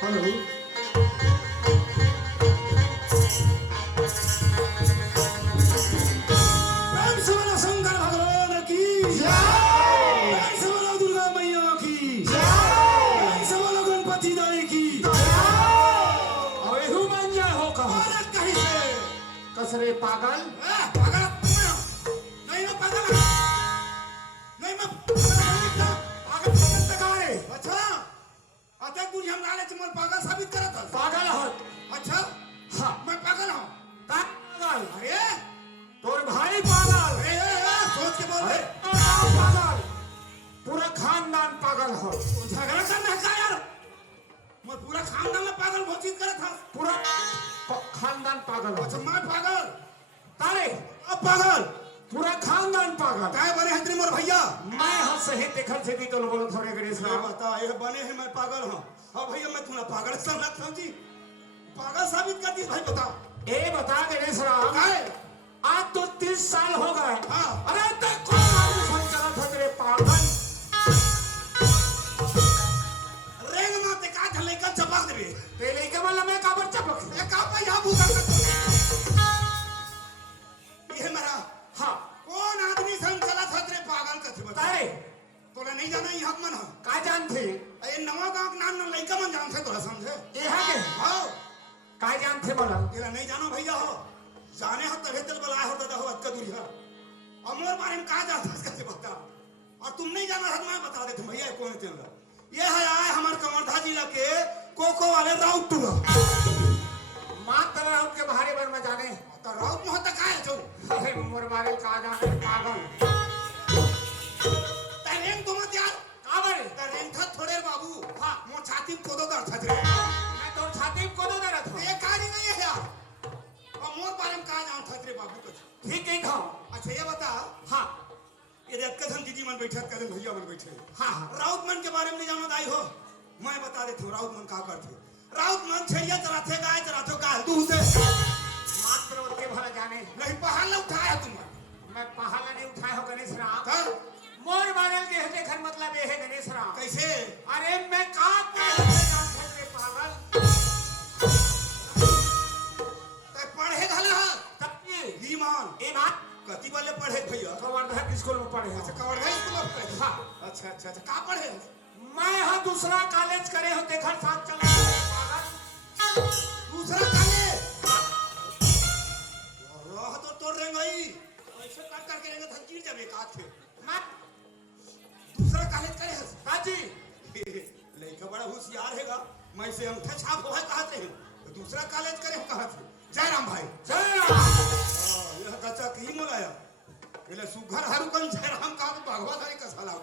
Hello. प्रेम से बोलो शंकर भगवान की जय। प्रेम से बोलो दुर्गा मैया की जय। प्रेम से बोलो गणपति दाई की जय। और एहू बन जाए हो कहा कहीं से कसरे पागल पागल नहीं मैं पागल नहीं मैं पागल तक आ रहे। अच्छा अतः तू हम लाले चमल पागल साबित करत है। पागल हो? अच्छा हाँ मैं पागल हूँ। पागल? अरे तोर भाई पागल। सोच के बोल रहे पागल। पूरा खानदान पागल हो। झगड़ा करना है यार। मैं पूरा खानदान में पागल घोषित करत था। पूरा खानदान पागल हो। अच्छा मैं पागल तारे अब पागल पूरा खानदान पागल काय बने हैं मोर भैया। मैं हाँ सही देखल से भी तो बोलो थोड़े गणेश राम बता ये बने हैं मैं पागल हूँ। हाँ भैया मैं तुम्हारा पागल समझी पागल साबित कर दी भाई बता। ए बता गणेश राम आज तो 30 साल हो गए। हाँ अरे तक कौन आदमी चला था तेरे पागल रेंग माते का झले का चपक देबे ते लेके वाला मैं काबर चपक ए का भैया भूखा ये मेरा हाँ कौन आदमी संग चला था तेरे पागल कथे बताए तोला नहीं जाना ये हक मन है का जानथे ए नवा गांव के नाम न लइका मन जानथे तोला समझे ए हा के हां का जानथे बोला तेरा नहीं जानो भैया हो जाने हो तबे तल बलाए हो दादा हो अक्का दूरिया अमर बारे में का जानथा कैसे बता और तुम नहीं जाना है मैं बता देता भैया कौन चल ये है आए हमार कमरधा जिला के कोको वाले राउत टू मात्र राउत के भारे भर में जाने तो राउत में होता का है जो अरे मोर बारे का जाने पागल तरेन तुम यार का बारे तरेन था थोड़े बाबू हां मोर छाती में कोदो दर्द था मैं तो छाती में कोदो दर्द था ये काजी नहीं है यार और मोर बारे में का जान था तेरे बाबू को ठीक है खाओ। अच्छा ये बता हां ये देख कदम दीदी मन बैठे कदम भैया मन बैठे हां राउत मन के बारे में नहीं जानो दाई हो मैं बता देता हूं राउत मन का करते राउत मन छेरिया चराथे गाय चराथे गाय दूध मात्र के भला जाने नहीं पहाड़ उठाया तुम मैं पहाड़ नहीं उठाया हो गणेश राम मोर बारे के है देखन मतलब ये है गणेश राम कैसे अरे मैं का जानते रे पागल ते पढ़े घला तब ईमान ईमान कति वाले पढ़े भैया कवर्धा स्कूल में पढ़े। अच्छा कवर्धा स्कूल में पढ़े हां अच्छा अच्छा अच्छा का पढ़े मैं हां दूसरा कॉलेज करे हो देखन साथ चला पागल दूसरा कॉलेज रह तो तोड़ रेंगई ऐसे काट करके रेंगे धनकीर जाबे काट के मैं दूसरा कॉलेज करे हाजी लइका बड़ा होशियार हैगा मैं से अंगूठा छाप होए कहते हैं तो दूसरा कॉलेज करे कहां थे जय राम भाई जय राम यह कच्चा की मोलाया एले सुघर हरुकन जय राम का भगवा धारी कसाला।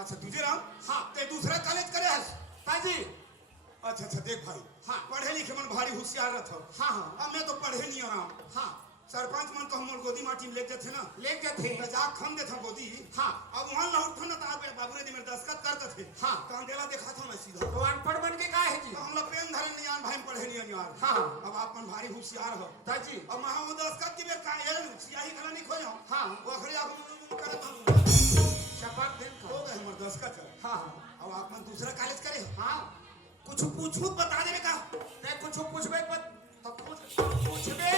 अच्छा तुझे राम हां ते दूसरा कॉलेज करे है ताजी। अच्छा अच्छा देख भाई हाँ पढ़े लिखे मन भारी होशियार रहता हाँ हाँ अब मैं तो पढ़े नहीं राम हाँ सरपंच मन को हम गोदी माटी में ले जाते ना ले जाते जाक खम देता गोदी हाँ अब वहां लौट ना तार पे बाबू ने मेरे दस्तखत करते थे हाँ कांदेला देखा था मैं सीधा तो अनपढ़ बन के का है जी हम लोग पेन धरे नहीं आन भाई पढ़े नहीं यार हाँ अब आप मन भारी होशियार हो ताजी अब मैं वो दस्तखत के बेर का है सियाही खला नहीं खो जाओ हाँ वो अखरे आप करत हम शपथ दिन हो गए हमर दस्तखत हाँ अब आप मन दूसरा कॉलेज करे हाँ कुछ पूछूं बता देवे का ते कुछ पूछबे तो पूछबे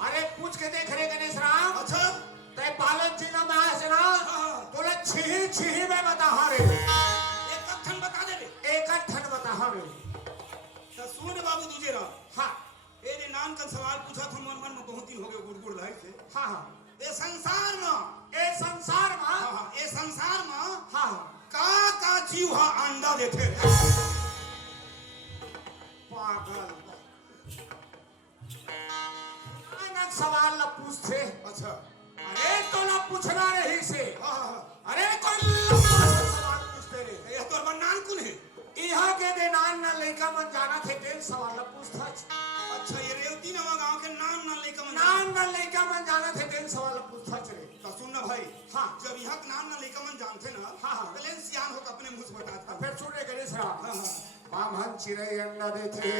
अरे पूछ के देख रे गणेश राम। अच्छा ते बालन जिला में आए ना बोले छिही में बता हरे एक ठन बता दे एक ठन बता हरे तो सुन बाबू तुझे राम हां ए रे नाम का सवाल पूछा था मन मन में बहुत दिन हो गए गुड़गुड़ लाई से हां हां ए संसार में हां ए संसार में हां का जीव हा अंडा देते पागल सवाल ना पूछते। अच्छा अरे तो ना पूछना रही से अरे कोई सवाल पूछते रे ये तो नाम कौन है यहां के दे नाम ना लइका मन जाना थे तेल सवाल ना पूछता। अच्छा ये रेवती नवा गांव के नाम ना लइका मन नाम ना लड़का मन जाना थे दिन सवाल पूछा चले तो सुन ना भाई, हाँ जब यहाँ का नाम ना लड़का मन जानते ना, हाँ हाँ पहले सियान होकर अपने मुंह से बताता। फिर सुने गणेश राम हाँ हाँ, बामहन चिड़ै अंडा देते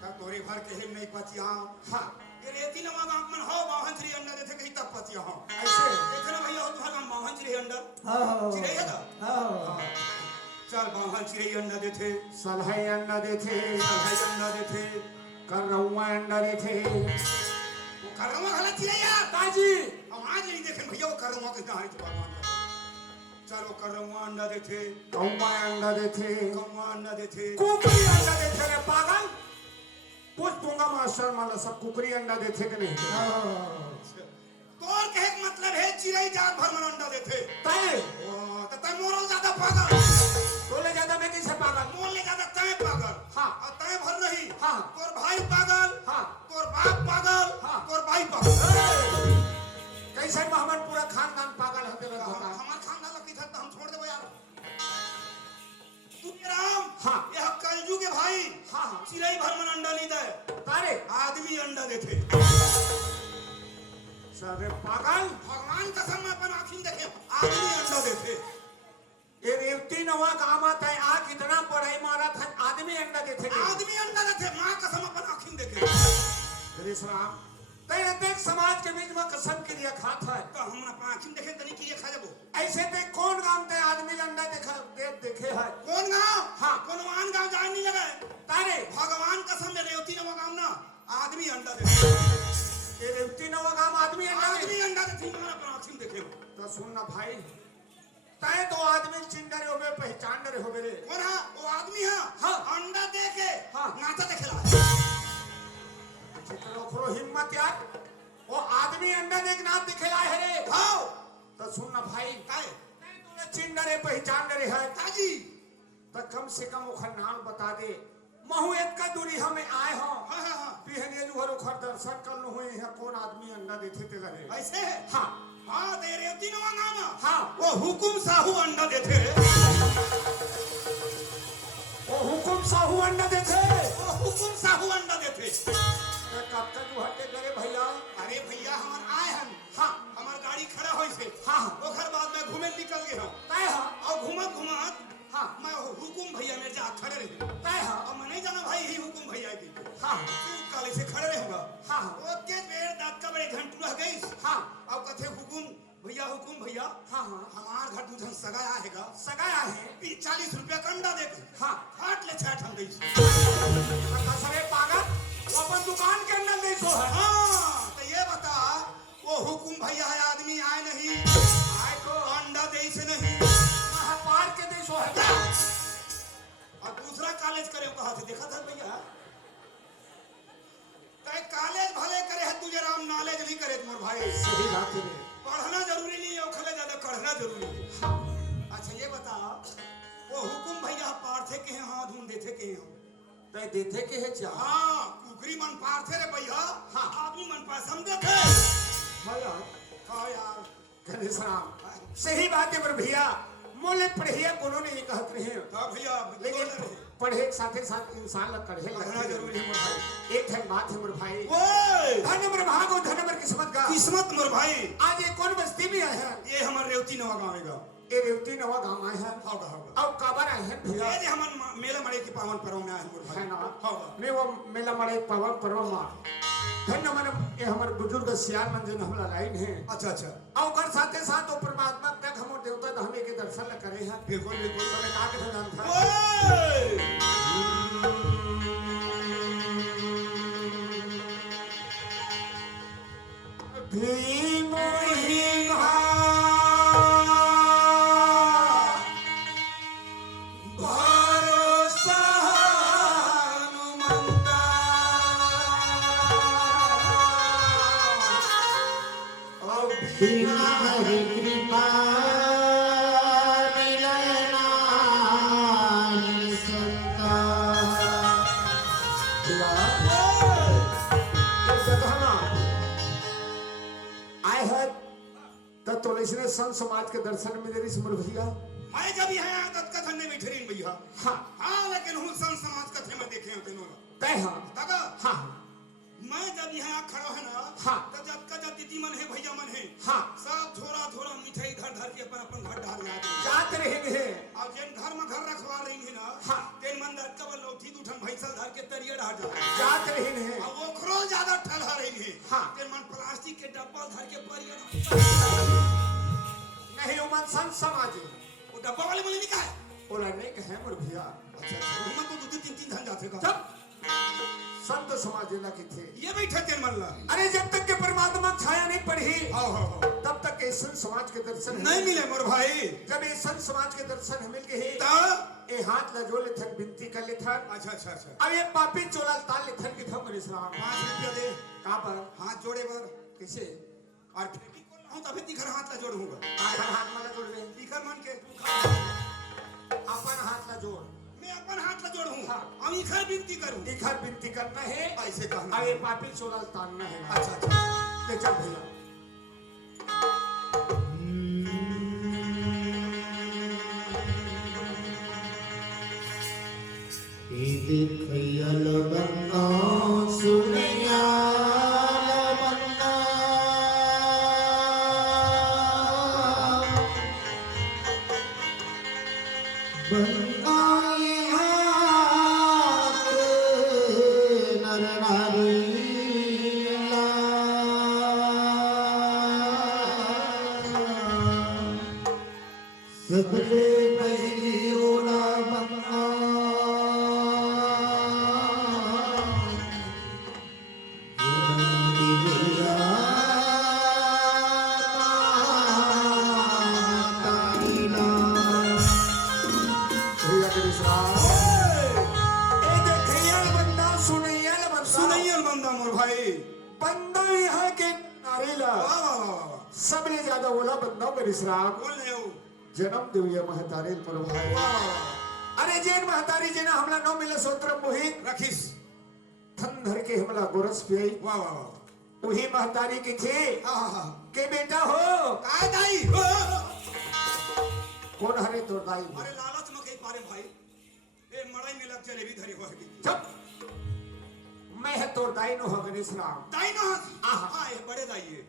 तब तोरे भर के हिम नहीं पचिया। हाँ ये रेती नवा गांव में हो बाहन चिड़ै अंडा देते कहीं तब पचिया हो। ऐसे देखे ना भैया, हो तुम्हारा गांव बाहन चिड़ै अंडा हाँ चिड़ै है ना? हाँ चल बाहन चिड़ै अंडा देते, सलहै अंडा देते सलहै अंडा देते, करौआ अंडा देते वो करवा वाला चिड़ै यार ताजी हम आज नहीं देखे भैया, वो करवा कितना है तो भगवान का। चलो करवा अंडा देते, कौआ अंडा देते कौवा अंडा देते, कुकरी अंडा देते रे पागल पूछ दूंगा मास्टर माला सब कुकरी अंडा देते कि नहीं तोर कहे का मतलब है चिड़ै जाग भर में अंडा देते। तय ओ तो तय मोरो ज्यादा पागल, तोले ज्यादा मैं कैसे पागल मोल ले ज्यादा तय पागल। हाँ और तय भर रही, हाँ तोर भाई पागल, हाँ तोर बाप पागल, हाँ तोर भाई पागल। कैसे मोहम्मद पूरा खानदान पागल है तेरा होता हमार खानदान लकी था तो हम छोड़ देबो यार। तू ये राम, हाँ यह कलजू के भाई हाँ हाँ चिड़ै भर में अंडा नहीं दे, तारे आदमी अंडा देते। सारे पागल भगवान कसम में अपन आँखिन देखे आदमी अंडा देते। ये रेवती नवा काम आता है आ कितना पढ़ाई मारा था आदमी अंडा देते आदमी अंडा देते, माँ कसम अपन आँखिन देखे। गणेश राम तय देख समाज के बीच में कसम के लिए खात है तो हम अपन आँखिन देखे तनी की खा जाबो। ऐसे ते कौन गांव ते आदमी अंडा देखा देखे है कौन गाँव? हाँ कौन वान गाँव जान नहीं लगा। तारे भगवान कसम दे रेवती नवा गाँव ना आदमी अंडा देते। ये रेवती नवा गांव आदमी अंडा आदमी अंडा देते, हमारा अपन आँखिन देखे। तो सुन ना भाई तय तो आदमी चिंता रे होबे पहचान रे होबे रे कौन है वो आदमी? है हाँ अंडा दे के हाँ नाचा देखेला। चित्रो खरो हिम्मत यार वो आदमी अंडा देख ना दिखेला है रे हाँ तो सुन ना भाई काय तूने चिंता रे पहचान रे है ताजी तो कम से कम ओखर नाम बता दे महु एक का दूरी हमें आए हो हाँ हाँ हाँ पिहने जो हर ओखर दर्शन कर लो हुए है कौन आदमी अंडा देते ते लगे ऐसे है। हाँ हाँ दे रेवती नवा गाँव में हाँ वो हुकुम साहू अंडा देते। वो हुकुम साहू अंडा देते वो हुकुम साहू अंडा देते। कब तक हटे करे भैया अरे भैया हमार आए हम, हाँ हमार गाड़ी खड़ा होई से हाँ ओखर बाद में घूमे निकल गए हम तय हाँ और घूमत घूमत हाँ मैं हुकुम भैया मेरे जा खड़े रहे। तय हाँ अब मैं नहीं जाना भाई ही हुकुम भैया की हाँ तू काले से खड़े रहेगा। हाँ ओके बेर दांत का बड़े घंटू रह गई। हाँ अब कथे हुकुम भैया हाँ हाँ हमार घर दूधन सगाया हैगा सगाया है 40 रुपया का अंडा दे के हाँ फाट ले छाट हम गई। कसरे पागल वो अपन दुकान के अंदर नहीं सो है हाँ तो ये बता वो हुकुम भैया है आदमी आए नहीं आए तो अंडा दे से नहीं महापार के नहीं सो है और दूसरा कॉलेज करे कहा थे देखा था भैया कहे कॉलेज भले करे है तुझे राम नॉलेज नहीं करे मोर भाई। सही बात है पढ़ना जरूरी नहीं है उखले ज्यादा पढ़ना जरूरी है। हाँ अच्छा ये बता वो हुकुम भैया पार्थे के हैं हाँ ढूंढ देते के हैं तय देते के है क्या हाँ कुकरी मन पार्थे रे भैया हाँ आदमी मन पास हम देखे। भैया हाँ यार गणेश राम सही बात है पर भैया मोले पढ़िया कोनो नहीं कहत रहे हाँ भैया लेकिन पढ़े के साथे साथ इंसान लग पढ़े पढ़ना जरूरी है मोर भाई। एक है बात है मोर भाई ओए धन मोर भागो धन मोर किस्मत का किस्मत मोर भाई। आज एक कौन बस्ती में आए हैं ये हमारे रेवती नवा गाँव है ये रेवती नवा गांव आए हैं होगा होगा और काबर आए हैं भैया ये हमन मेला मड़े की पावन पर्व में आए हैं मोर भाई। है ना होगा मैं वो मेला मड़े पावन पर्व में धन्य मन ये हमारे बुजुर्ग सियार मन जन हमला लाइन है अच्छा अच्छा और कर साथे साथ वो परमात्मा तक हम देवता धाम के दर्शन ल करे हैं बिल्कुल बिल्कुल तो मैं का के ध्यान था ओए भीम हिंगा भरोसा हनुमंता और बिना हरि कृपा मिलना संता आए हैं तो इसने संत समाज के दर्शन में मेरी सिमर भैया मैं जब यहाँ आया तब कथन में बैठे रही भैया। हाँ हाँ लेकिन हूँ संत समाज कथे में देखे हैं तीनों तय हाँ तगा हाँ मैं जब यहाँ खड़ा है ना हाँ। तो जब दीदी मन है भैया मन है हाँ। सब थोड़ा थोड़ा मिठाई धर धर के अपन घर डाल जात रहे हैं और जिन घर में घर रखवा रही है ना हाँ। तेन मन कब लौठी दूठन भैंसा धर के तरिया डाल जात रहे हैं और वो खरो ज्यादा ठलहा रही है हाँ। तेन मन प्लास्टिक के डब्बा धर के परिया नहीं उमन संत समाज है वो डब्बा वाले मुझे निकाल बोला नहीं कहे मोर भैया अच्छा हम तो दो तीन तीन धन जाते का जब संत समाज ला के थे ये बैठे तेन मन ला अरे जब तक के परमात्मा छाया नहीं पड़ी हाँ तब तक के संत समाज के दर्शन नहीं मिले मोर भाई जब ये संत समाज के दर्शन मिल के ही तब ये हाथ ला जोड़ लेथन विनती कर लेथन अच्छा अच्छा अच्छा अब ये पापी चोला ताल लेथन के थम इस्लाम 5 रुपया दे कहां पर हाथ जोड़े बर कैसे और फेंकी को लाऊं तभी दिखर हाथ ला जोड़ूंगा अपन हाथ माला जोड़ ले दिखर मन के अपन हाथ ला जोड़ मैं अपन हाथ ला जोड़ूं हाँ। हम इखर विनती करूं दिखर विनती करना है ऐसे कहना अब ये पापी चोला तालना है अच्छा अच्छा ले चल भैया खयल बन्ना सुनिया बन्ना बन्ना नर नारी सबले पहली ओला बन्ना सुनैयल बंदा मोर भाई बंदा यहाँ के नारेला वाह वाह वाह वाह सबले ज्यादा ओला बंदा मेरे श्राप बोल रहे हो जन्म देविया महतारी पर भाई वाह वाह वाह अरे जैन महतारी जी ने हमला नो मिले सोत्र मोहित रखिस थन धर के हमला गोरस पियाई वाह वाह वाह वही महतारी की थे हाँ हाँ के बेटा हो काय दाई कौन हरे तोर दाई अरे लालच में कहीं पारे भाई ए मड़ई में लग चले भी धरी हो गई जब मैं है तोर दाई नो हो गणेश राम दाई ना आहा। हाँ ये बड़े दाई है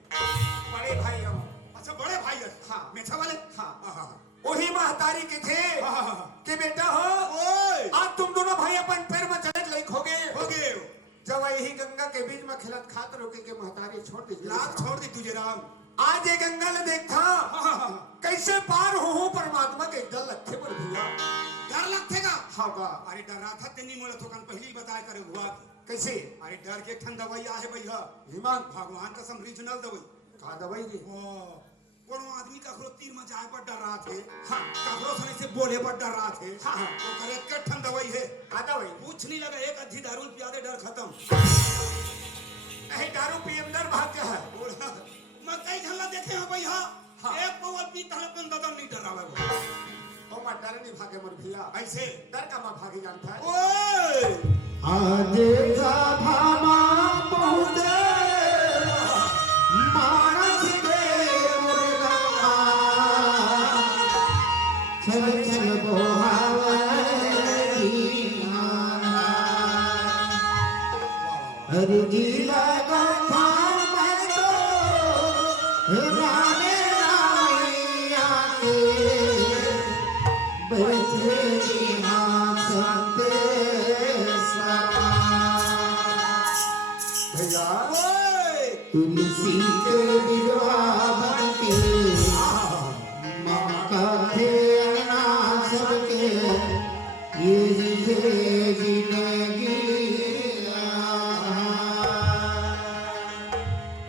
बड़े भाई हम अच्छा बड़े भाई है हाँ। मेछा वाले हाँ। हाँ वही महतारी के थे हाँ हाँ हाँ के बेटा हो ओए आज तुम दोनों भाई अपन पैर में चलत लायक हो गए हो गए जब यही गंगा के बीच में खिलत खात रोके के महतारी छोड़ दी लाख छोड़ दी तुझे राम आज ये गंगा ले देखा हाँ हाँ हाँ कैसे पार हो परमात्मा के डर लगते पर भैया डर लगतेगा हाँ बा अरे डर रहा था तेनी मोला तो कन पहली बताया करे हुआ कैसे अरे डर के ठंड दवाई आहे भैया ईमान भगवान कसम रीजनल दवाई का दवाई दी कोनो आदमी कखरो तीर में जाए पर डर रहा थे हाँ कखरो सने से बोले पर डर रहा थे हाँ हाँ तो करे के ठंड दवाई है का दवाई कुछ नहीं लगा एक अद्धी दारू पिया दे डर खत्म नहीं दारू पी अंदर भाग है बोला मैं कई झल्ला देखे हैं भैया हाँ। एक पवन पी तहल अपन ददन नहीं डर रहा है तो मैं डर नहीं भागे मोर भैया ऐसे डर का मैं भागे जानता है ओए आज का भामा पहुँचे मानस के मुर्गा छल छल बोहावे हर गीला गंगा में तो राने रामैया के बैठे यहाँ संदेशा भैया ओए तुलसी के विधवा बनके माँ का खेलना सबके ये जिंदगी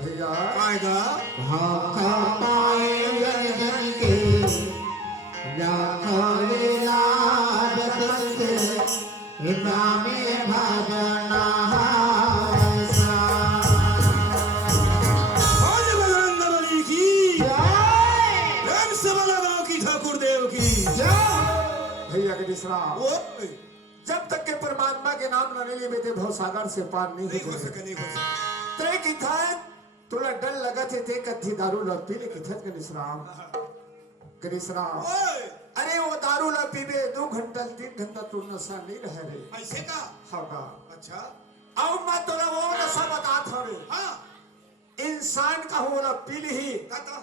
भैया आएगा भाखा पाए जन के राखले लाज दस्ते रामे भजना आज बजरंग बली की धन से वाला गांव की ठाकुर देव की भैया के दूसरा ओए जब तक के परमात्मा के नाम न ले बेटे भव सागर से पार नहीं नहीं हो हो सके नहीं हो सके ते की था तुला डर लगा थे ते कथी दारू ल पी ले किथत के निसराम ओए अरे वो दारू ला पीबे 2 घंटा 3 घंटा तू नशा नहीं रह रे ऐसे का होगा अच्छा अब मैं तोरा वो नशा बतात हवे हाँ इंसान का होला पीली ही कहता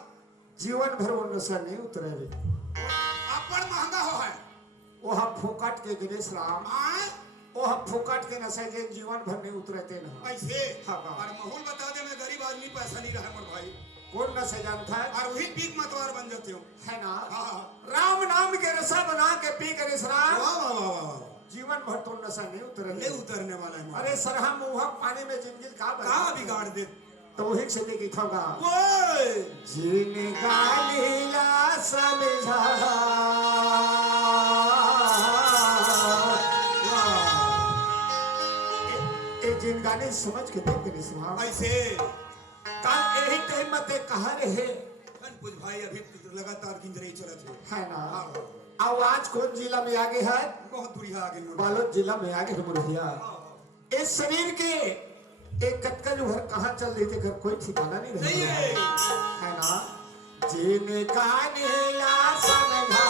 जीवन भर वो नशा नहीं उतरे रे अपन महंगा हो है वो हम फुकट के गणेश राम आए वो हम फुकट के नशे के जीवन भर नहीं उतरते न पैसे हाँ, हाँ। और माहौल बता दे मैं गरीब आदमी पैसा नहीं रहा मोर भाई कौन नशे जानता है और वही पीक मतवार बन जाते हो है ना हाँ राम नाम के नशा बना के पी गणेश राम वाह वाह वाह वाह वाह जीवन भर तो नशा नहीं उतरे नहीं उतरने वाला है अरे सरहा मुहा पानी में जिंदगी का कहाँ बिगाड़ दे तो वही से लेके थोगा ओए जिनका लीला समझा जिन गाने समझ के देख गणेश राम ऐसे कल यही टाइम में ते कहा रहे कुछ भाई अभी लगातार गिंजरई चलत है ना हाँ आवाज कौन जिला में आगे है बहुत दूरिया आगे लोग बालोद जिला में आगे है मुरहिया इस शरीर के एक कटकल भर कहाँ चल रही थी घर कोई ठिकाना नहीं नहीं रहा है है ना जिनका नीला समझा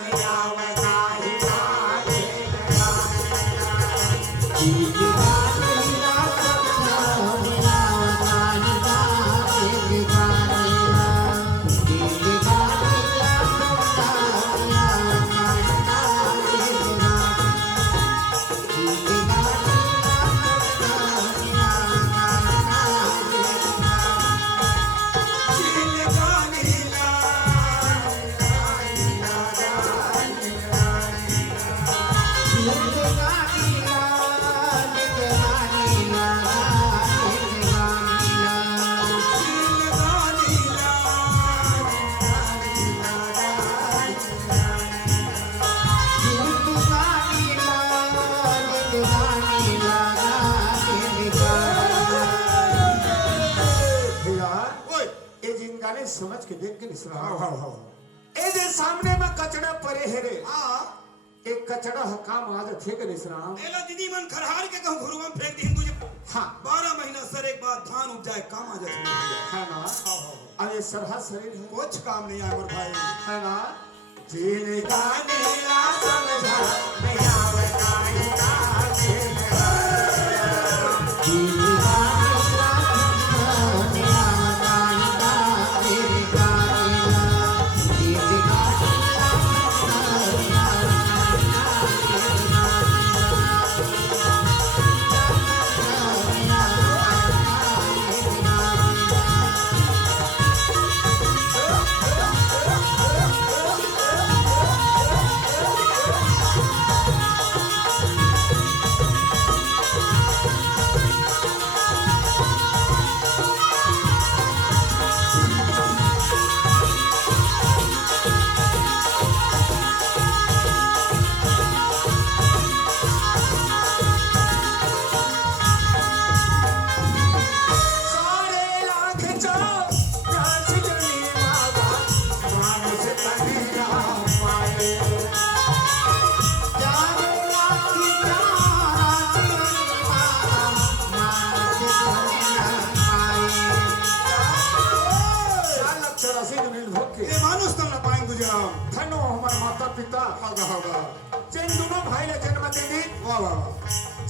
नया वकाहिला समझ के देख के निसरा ए जे सामने में कचड़ा परे है रे हाँ एक कचड़ा है काम आज थे के निसरा एला दीदी मन खरहार के कहूं घुरुआ में फेंक दी तुझे हाँ 12 महीना सर एक बार धान उपजाए काम आ जाए है ना अब ये सरहा शरीर है कुछ काम नहीं आया मोर भाई है ना जिनका नीला समझा नया वकाहिला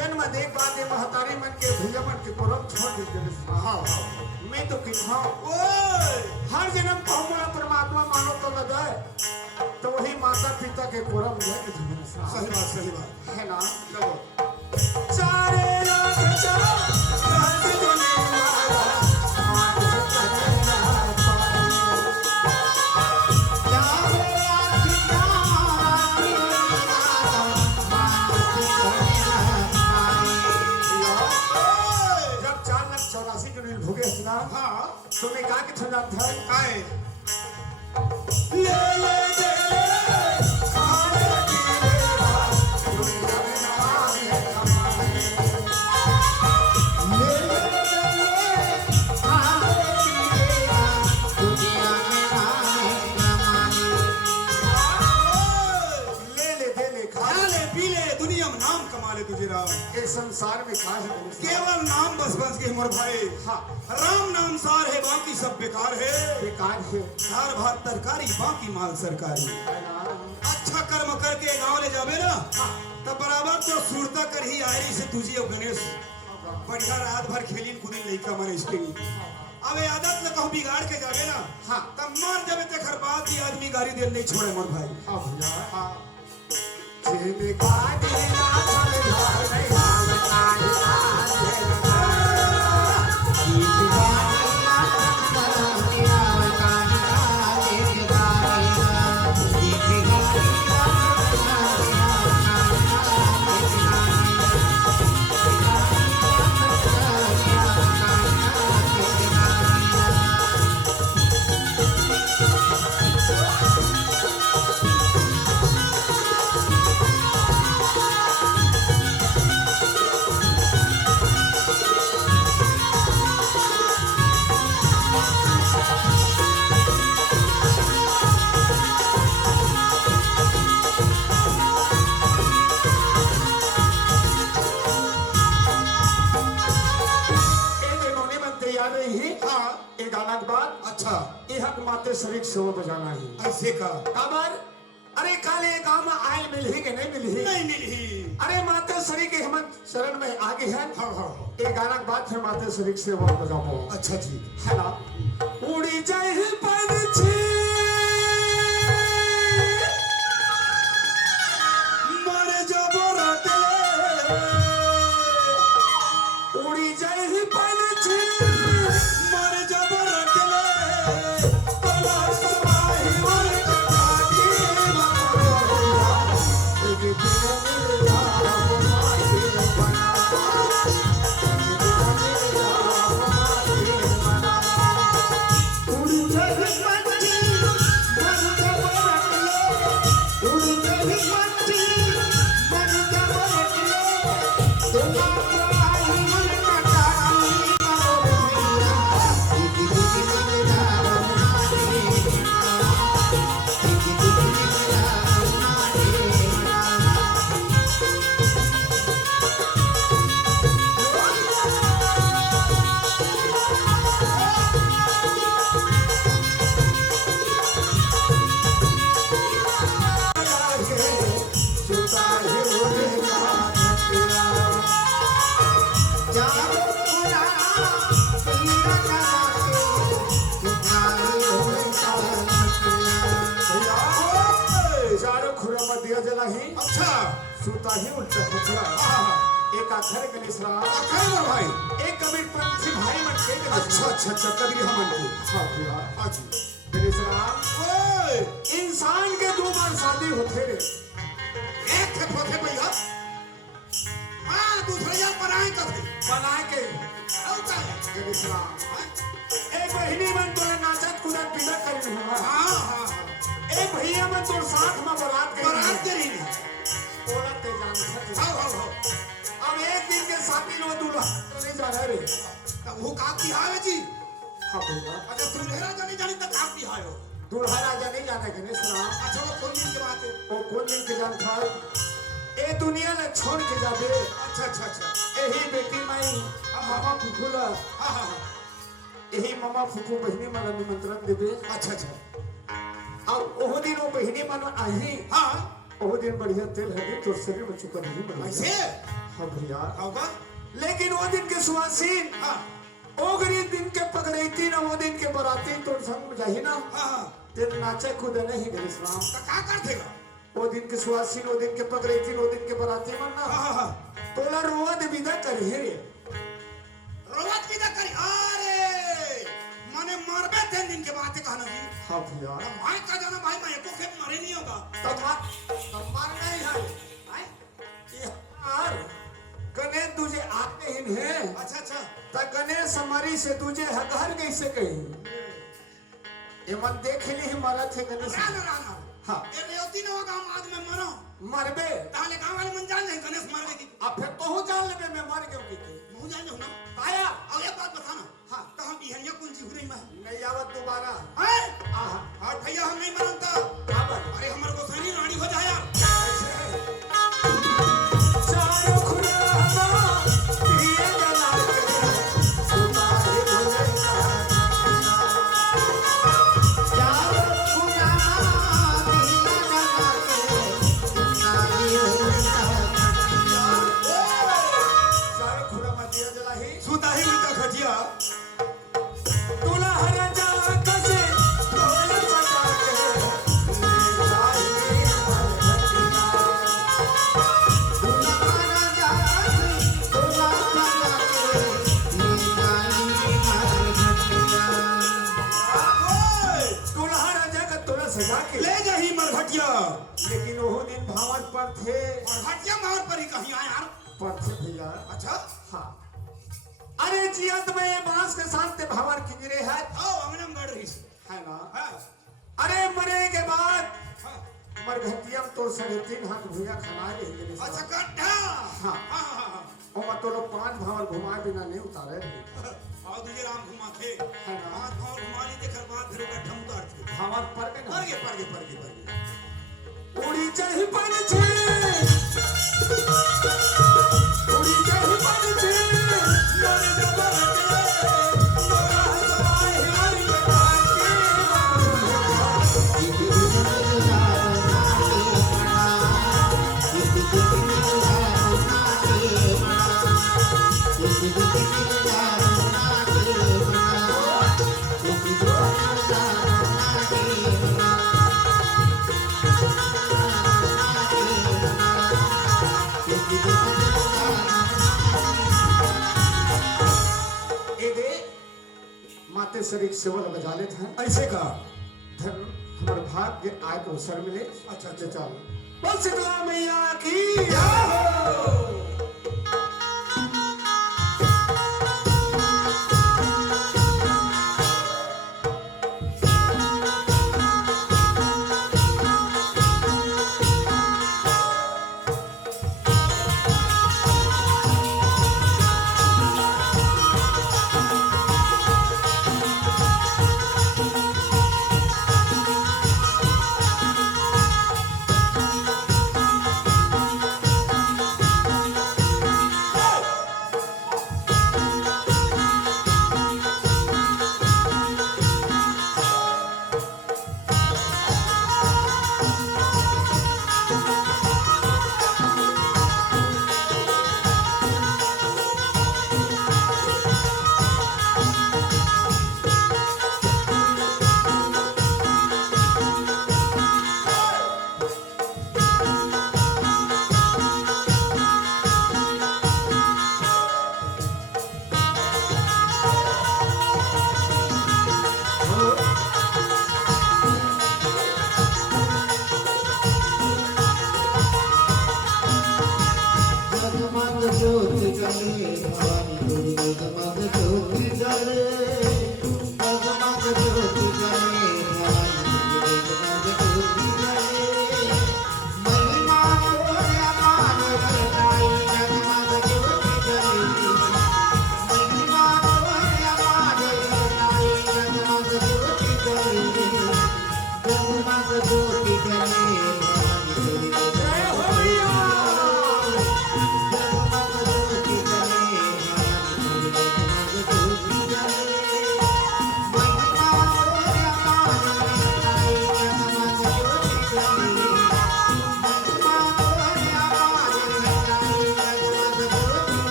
जन्म दे बादे महतारी मन के भैया मन के कोरम छोड़ दी हाँ मैं तो किन्हा हर जन्म को हमारा परमात्मा मानो तो लगा तो वही माता पिता के कोरम है कि सही बात है ना लगो चारे लाख चलो हाँ तुम्हें कहा कि छुड़ा था आए ले ले दे खाने दुनिया में नाम कमा ले तुझे राम इस संसार में कहा है केवल नाम बस के मोर भाई हाँ राम नाम सार है बाकी सब बेकार है बेकार है दाल भात तरकारी बाकी माल सरकारी अच्छा कर्म करके गांव ले जाबे ना तब बराबर तो सुरता कर ही आयरी से तुझे और गणेश बढ़िया रात भर खेली कूदी लइका मरे इसके अबे आदत में कहूं बिगाड़ के जावे ना हाँ। तब मर जावे ते खर बात ही आदमी गाड़ी दे नहीं छोड़े मोर भाई हाँ भैया हाँ जिन का दिला समझा नहीं अच्छा माते शरीक से वो बजाना ही ऐसे का काबर अरे काले गांव में आयल मिलही के नहीं मिलही नहीं मिली अरे माते शरीक हेमंत शरण में आगे है हाँ हाँ एक गाना के बाद फिर माते शरीक से वो बजाओ अच्छा जी है ना उड़ी जाए पंछी मर जाबो राते उड़ी जाए पंछी मर जाबो राते अच्छा सूता ही उल्टा खचरा एक आखर गणेश राम आखर भाई एक कबीर पंथी भाई मन के अच्छा अच्छा अच्छा कबीर हमन को हाँ भैया हाँ जी गणेश राम ओए इंसान के दो बार शादी होते रे एक थे होते भैया हाँ दूसरे या बनाए कथे बना के होता है गणेश राम एक बहिनी मन तो नाचत कूदत पीला करी हुआ हाँ हाँ एक भैया मन तो साथ में बारात के बारात करी औरत के जान सकते हाँ हाँ हाँ अब एक दिन के शादी लो दूल्हा नहीं जा रहे रे तब वो काप दिहावे जी हाँ भैया अगर दूल्हेरा जानी जानी तब काप दिहायो दूल्हा राजा नहीं जाने के नहीं सुना अच्छा वो कौन दिन की बात है वो कौन दिन के जान था ए दुनिया ने छोड़ के जाबे अच्छा अच्छा अच्छा यही बेटी माई मामा फुफुला हाँ हाँ यही मामा फुफू बहनी मन निमंत्रण देबे अच्छा अच्छा अब ओह दिन वो बहनी मन आई हाँ ओह दिन बढ़िया तेल हल्दी तो शरीर में चुका नहीं बना ऐसे हाँ भैया होगा लेकिन वो दिन के सुहासीन हाँ ओ गरीब दिन के पकड़ती ना वो दिन के बराती तो संग जाही ना हाँ तेल नाचे खुद नहीं गणेश राम तो क्या कर देगा वो दिन के सुहासीन वो दिन के पकड़ती वो दिन के बराती मन ना हाँ हाँ तोला रोवत विदा करे रे रोवत विदा करी अरे माने मरबे 3 दिन के बाद कहना जी हाँ भैया मैं का जाना भाई मैं एको खेप मरे नहीं होगा तब मार नहीं है यार कने तुझे आते ही है अच्छा अच्छा त गणेश हमारी से तुझे हकार कैसे कही ये मन देख ली मारा थे गणेश राना राना हाँ ये रेवती न होगा हम आज में मरो मरबे ताले गांव वाले मन जान ले गणेश मर गए की अब फिर तो हो जान ले मैं मर गया की मुंह जान ले ना आया अब एक बात बताना हाँ कहां बिहनिया कौन जी हुई मैं नहीं आवत दोबारा हैं आहा और भैया हम नहीं मरनता काबर अरे हमर को सैनी रानी हो जाया चारों खुराना दिए जला के तुम्हारे भोले चारों खुरा मत दिया जला जाके ले जाही मरघटिया। लेकिन वो दिन भावत पर थे मरघटिया मार पर ही कहीं आए यार। पर थे भैया। अच्छा हाँ अरे जियत में ये बांस के साथ ते भावर किंजरे है आओ अंगनम गढ़ रही है ना। हाँ अरे मरे के बाद हाँ मरघटिया तो 3.5 हाथ भैया खा ले। अच्छा गड्ढा। हाँ। हाँ हाँ हाँ और तो लोग 5 भावर घुमाए बिना नहीं उतारे रहे। और तुझे राम घुमा थे है ना। 5 भावर घुमा ली देखर बाद फिर गड्ढा उतार थे। भावर पर के ना पर गे उड़ी चढ़ी पन छे उड़ी चढ़ी पन छे मोरे जबर के मोरा हवाई हरी के माते शरीर सेवल बजा लेते हैं ऐसे का। धर्म हमारे भाग्य आय को अवसर मिले। अच्छा चल बोल शीतला मैया की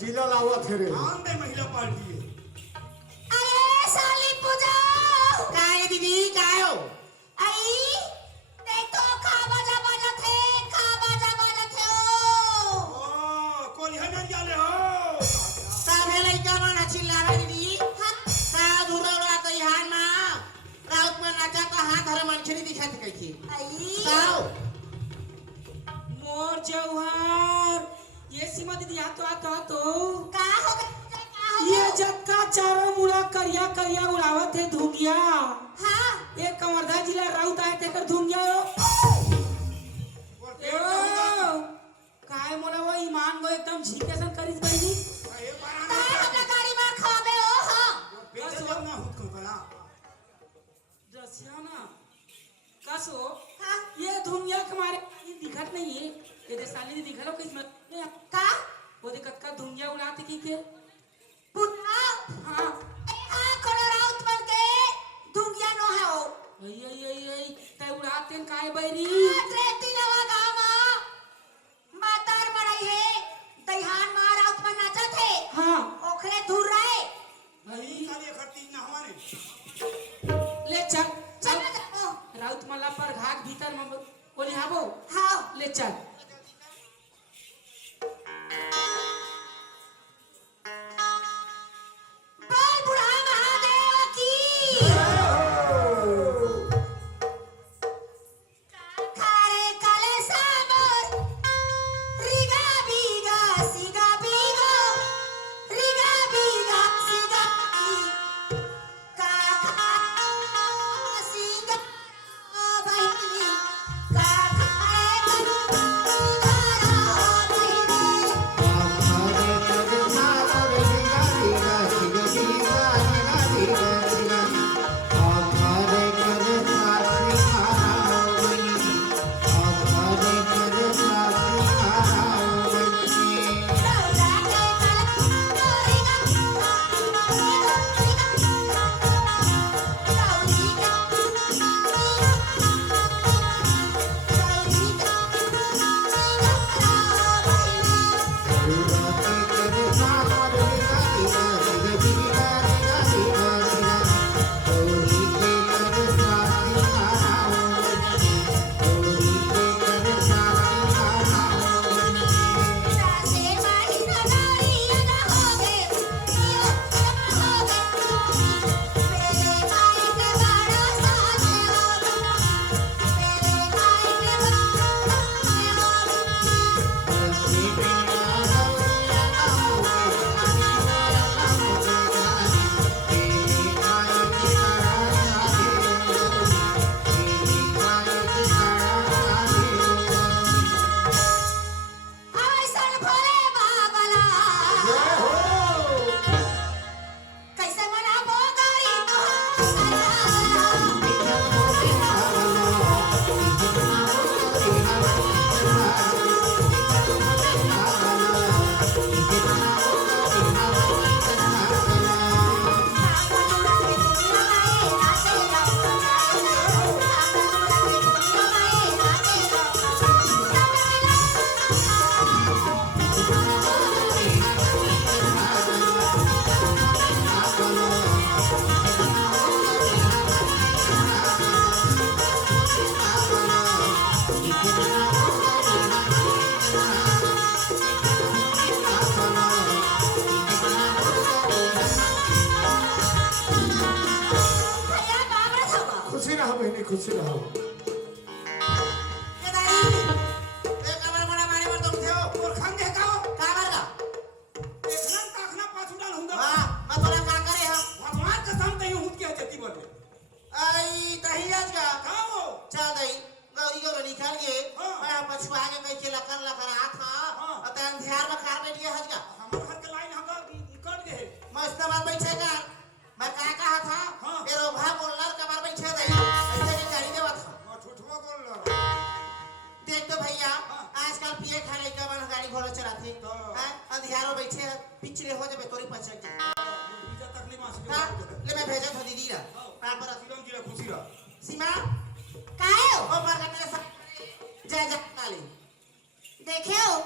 जिला लावत है रे आन दे महिला पार्टी है। अरे साली पूजा काय दीदी काय हो आई ते तो खा बाजा बजत है खा बाजा भाई आओ मोर जौहर ये सीमा दीदी आतो आतो आतो का हो गया का हो ये जक्का चारों मुड़ा करिया करिया उड़ावत है धुंगिया हां ये कमरधा जिला राउत आए थे कर धुंगिया यो और यो काय मोला वो ईमान को एकदम झीके सन करिस गईनी ये का पारा हमरा गाड़ी मार खाबे ओ हां बेटे लोग ना हुत कला रसियाना कसो हां ये धुंगिया के मारे दिखत नहीं है ये दे साली ने दिखलो किस्मत में का वो दिक्कत का धुंगिया उड़ाते की के पुन्ना हाँ ए हां कोनो राउत बन के दुंगिया नो है ओ आई तै उड़ाते काय बैरी ट्रेटी नवा गामा मातार मड़ई है दहिहान मार राउत में नाचत है हाँ ओखरे दूर रहे आई खाली खर्ती ना हमारे ले चल चल चल जाओ राउत मला पर घाट भीतर में बोली हाबो हां ले चल बोल बुढ़ा महादेव की खारे काले साबर रिगा बीगा सिगा बीगा रिगा बीगा सिगा का सिगा बहिनी का खाए बहिनी कैसे मनाबो गाड़ी भैया बाबरा था खुशी रहो बहनी खुशी रहो ये गाड़ी ए कमर बड़ा मारे मर तुम थे हो और खंगे काओ का मारगा देखना ताखना पाछू डाल हुंगा हां मैं तोरा का करे हम भगवान कसम तई हुत के जति बोले आई तहियाज का काओ चल दई गौरी को निकाल के हाँ। मैं पछुआ के कह के लकर लकर हाथ हाँ। हां अतन ध्यान में खार बैठ गया हज का हमर घर के लाइन हगा कट गए मस्त बात बैठे का मैं का कहा था हाँ। ए रोभा बोलर कमर बैठे दई ऐसे के गाड़ी देवा था और ठुठवा बोल लो देख तो भैया हाँ। आजकल पिए खाने का मन गाड़ी घोड़ा चलाते तो। हैं अंधियारो बैठे पिछले हो जाबे तोरी पछक के बीजा तकलीफ आसे ता ले मैं भेजा था दीदी रा पार पर सीरम जीरा खुशी रह सीमा काहे हो ओ मार का सब जय जय काली देखे हो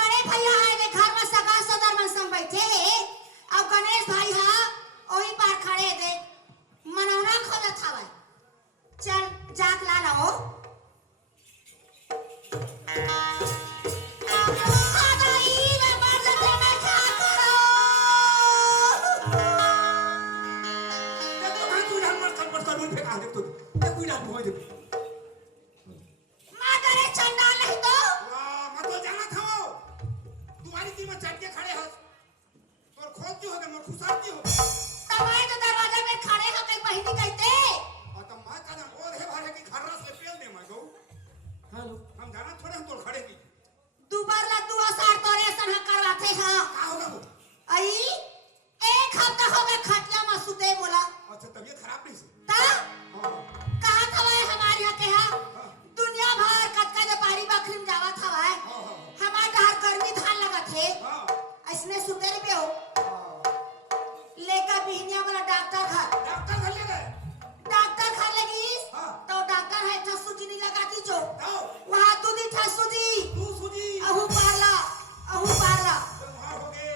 बड़े भैया आए ने घर में सगा सदर में संग बैठे हैं अब गणेश भाई हा ओही पार खड़े दे मनौना खोलत हवे चल जाक ला लो आ गई मैं बरसते में क्या करो देखो भाई तू डाल मत कर फेंका दे तो देखो डाल हो दे हेलो हम जाना थोड़े हम तोड़ खड़े की दुबार ला दू सार तोरे सन करवाते हां का होगा वो आई एक हफ्ता हो गया खटिया में सुते बोला अच्छा तबीयत खराब नहीं से ता हाँ कहा था वह हमारे यहाँ के यहाँ दुनिया भर कतका जो पारी बखरी में जावा था वह हमारे डर गर्मी धान लगा थे हाँ इसने सुते पे हो लेकर बिहनिया वाला डॉक्टर घर डॉक्टर घर ले गए डॉक्टर घर लगी हाँ। तो डॉक्टर है था सूजी नहीं लगाती जो आओ वहाँ दूधी था सूजी तू सूजी अहू पारला तो वहाँ हो गए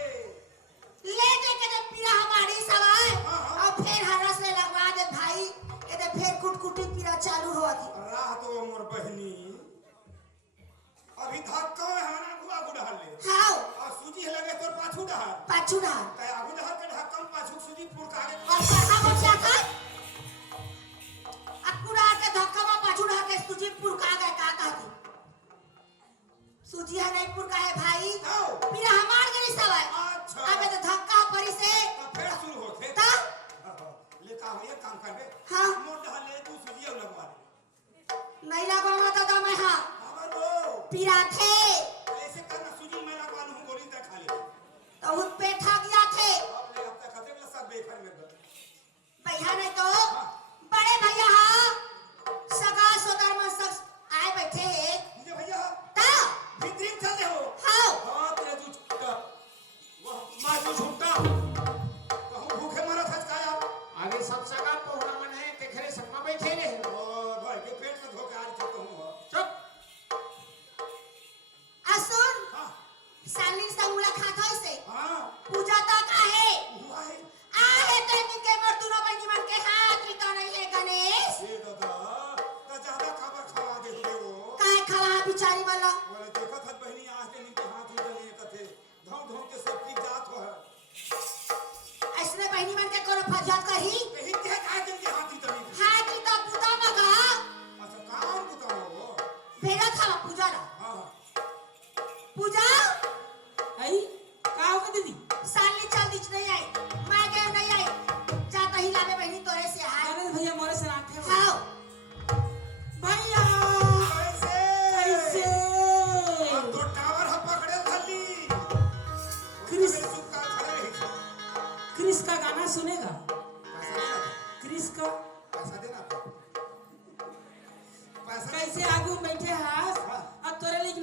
ले दे के जब पीरा हमारी सवाए हाँ। और फिर हरस ले लगवा दे भाई ये दे फिर कुटकुटी पीरा चालू हुआ थी राह तो मोर बहनी अभी धक्का में हमारा गुआ गुड़हल ले हाउ और सूजी लगे तोर पाछू डहर पाछू ना तय आगू डहर के धक्का में पाछू सूजी पूर का आगे और पढ़ा बच्चा था अकुड़ा के धक्का में पाछू ढा के सूजी पुरका गए का कहती सूजी है नहीं पुरका है भाई आओ पीरा हमार गली सवाए अच्छा अबे तो धक्का परी से अब फिर शुरू होते ता ले का हो ये काम करबे हाँ। मोर डहर ले तू सूजी अब लगवा दे नहीं लगवा तो मैं हाँ बाबा रो पीरा थे ऐसे करना सूजी मैं लगवा लूं गोली दे खा ले तो उस पे ठग गया थे अब ले अब तक खते के सब बेखर में गए भैया नहीं तो बड़े भैया हाँ सगा सोदर में सब आए बैठे हैं मुझे भैया ता भीतरी में चल हो हाँ हां तेरे तू छूटा वह मार छूटा कहूं भूखे मरा था का यार अरे सब सगा पहुना मन है के खरे संगमा बैठे रे ओ भाई के पेट में धोके आज चलता हूं चुप असुर हां सालिन से मुलाकात होई से हां पूजा तक आहे हुआ है आहे तेरे के मर तू न बनी मन के हाथ भी तो नहीं है गणेश ये दादा तो ज्यादा खबर खवा दे दे वो काय खवा बिचारी वाला बोले देखा था बहनी आज के नीचे हाथ उठा लिए कथे धम धम के सब की जात हो है ऐसने बहनी मन के कोनो फरियाद करी कहीं के आज के हाथ उठा लिए हाथ की तो पूजा मगा अच्छा काम बताओ भेड़ा था पूजा ला हां पूजा आई का होगा दीदी साली चल दिच नहीं आई मैं गए नहीं आई जाता ही लावे बहनी तोरे से हाय अरे भैया मोरे से आते हो हाओ भैया कैसे कैसे अब तो टावर हम पकड़े धल्ली क्रिस मेरे सुख का खड़े रही क्रिस का गाना सुनेगा पैसा देना क्रिस का पैसा देना पैसा कैसे आगू बैठे हास और तोरे लिए